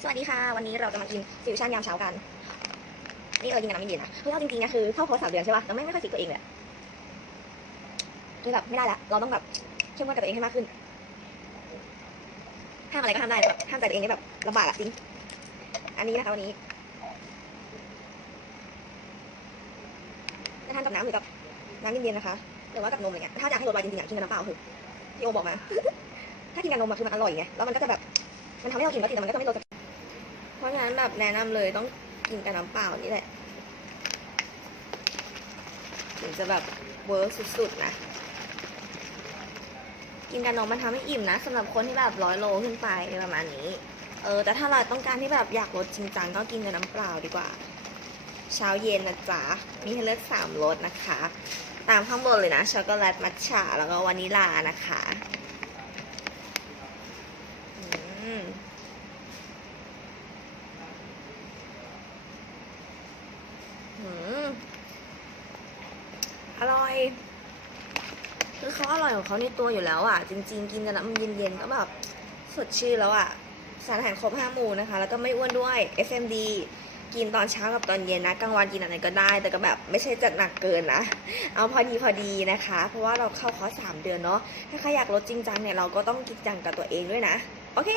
สวัสดีค่ะ วันนี้เราจะมากินฟิวชั่นยามเช้ากัน นี่เรากินกับน้ำเย็นๆนะคือเอาจริงๆนะคือเข้าโพสต์สามเดือนใช่ป่ะเราไม่ไม่ค่อยฟิกตัวเองเลยคือแบบไม่ได้ละเราต้องแบบเข้มงวดกับตัวเองให้มากขึ้นห้ามอะไรก็ห้ามได้แบบห้ามใจตัวเองนี่แบบลำบากอะจริง อันนี้นะคะวันนี้จะทานกับน้ำหรือกับน้ำเย็นๆนะคะหรือว่ากับนมอะไรเงี้ยถ้าอยากให้ลดไวจริงๆอยากกินกับน้ำเปล่าคือพี่โอบอกมา ถ้ากินกับนมอะคือมันอร่อยไงแล้วมันก็จะแบบมันทำให้เรากินก็จริงแต่มันก็จะไม่ลด เพราะฉะนั้นแบบแนะนำเลยต้องกินกับน้ำเปล่านี่แหละ ถึงจะแบบเวิร์กสุดๆนะ กินกับนมมันทำให้อิ่มนะสำหรับคนที่แบบร้อยโลขึ้นไปประมาณนี้ เออ แต่ถ้าเราต้องการที่แบบอยากลดจริงจังก็กินกับน้ำเปล่าดีกว่า เช้าเย็นนะจ๊ะ มีให้เลือกสามรสนะคะ ตามข้างบนเลยนะ ช็อกโกแลต มัทฉะแล้วก็วานิลานะคะอืมอืม อร่อยคือเขาอร่อยของเขาในตัวอยู่แล้วอะ จริง ๆ กินกับน้ำเย็นๆก็แบบสดชื่นแล้วอะ สารอาหารครบห้าหมู่นะคะ แล้วก็ไม่อ้วนด้วย FMD กินตอนเช้ากับตอนเย็นนะกลางวันกินอะไรก็ได้ แต่ก็แบบไม่ใช่จัดหนักเกินนะ เอาพอดีพอดีนะคะ เพราะว่าเราเข้าคอร์สสามเดือนเนาะถ้าใครอยากลดจริงจังเนี่ยเราก็ต้องจริงจังกับตัวเองด้วยนะ โอเค